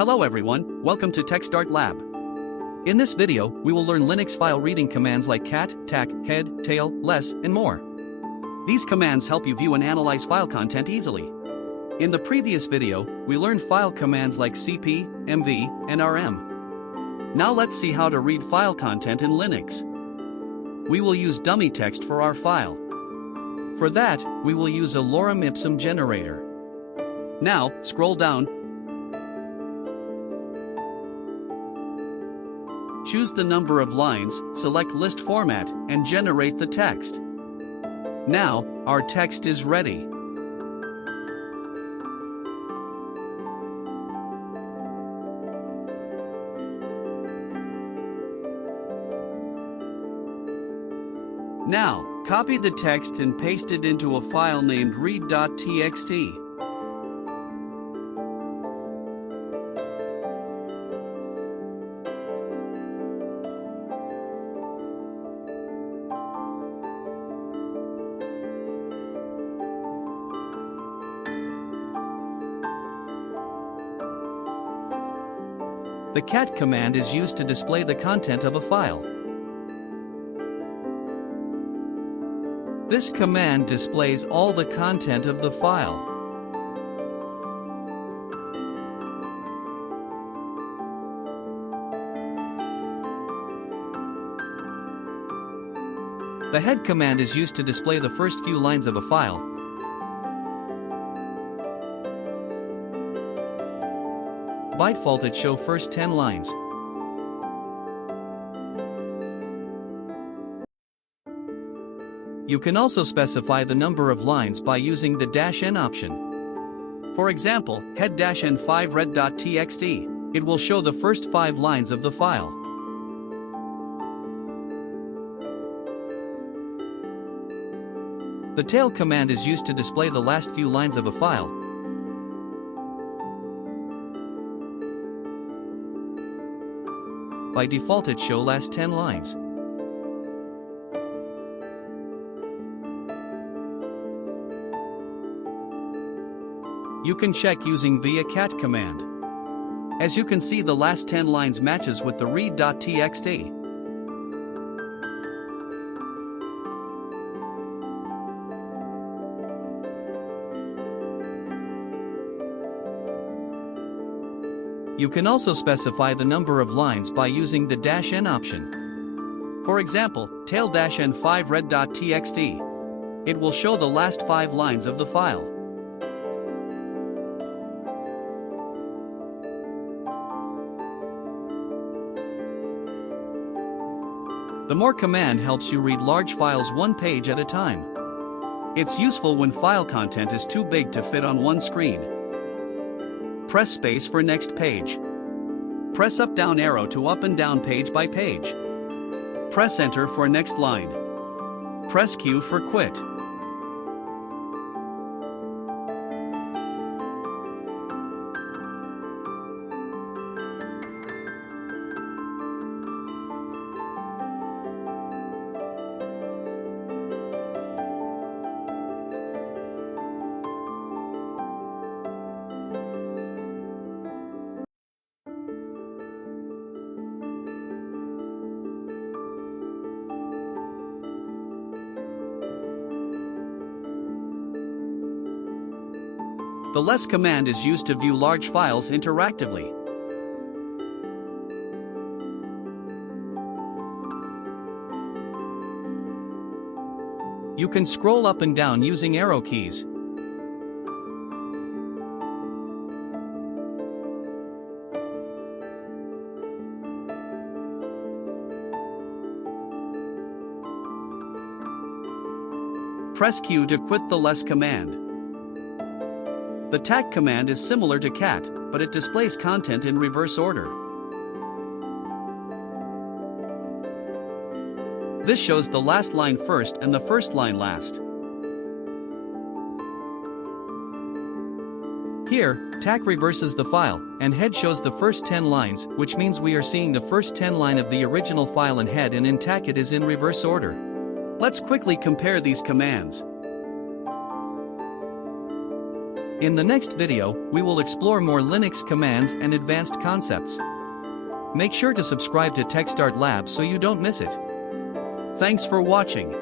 Hello everyone, welcome to TechStart Lab. In this video, we will learn Linux file reading commands like cat, tac, head, tail, less, and more. These commands help you view and analyze file content easily. In the previous video, we learned file commands like cp, mv, and rm. Now let's see how to read file content in Linux. We will use dummy text for our file. For that, we will use a lorem ipsum generator. Now, scroll down. Choose the number of lines, select list format, and generate the text. Now, our text is ready. Now, copy the text and paste it into a file named read.txt. The cat command is used to display the content of a file. This command displays all the content of the file. The head command is used to display the first few lines of a file. By default, it shows first 10 lines. You can also specify the number of lines by using the -n option. For example, head-n5 read.txt. It will show the first 5 lines of the file. The tail command is used to display the last few lines of a file. By default, it shows last 10 lines. You can check using the cat command. As you can see, the last 10 lines matches with the read.txt. You can also specify the number of lines by using the -n option. For example, tail-n5 read.txt. It will show the last 5 lines of the file. The more command helps you read large files one page at a time. It's useful when file content is too big to fit on one screen. Press space for next page. Press up-down arrow to up and down page by page. Press enter for next line. Press Q for quit. The less command is used to view large files interactively. You can scroll up and down using arrow keys. Press Q to quit the less command. The tac command is similar to cat, but it displays content in reverse order. This shows the last line first and the first line last. Here, tac reverses the file, and head shows the first 10 lines, which means we are seeing the first 10 line of the original file in head, and in tac it is in reverse order. Let's quickly compare these commands. In the next video, we will explore more Linux commands and advanced concepts. Make sure to subscribe to TechStart Lab so you don't miss it. Thanks for watching.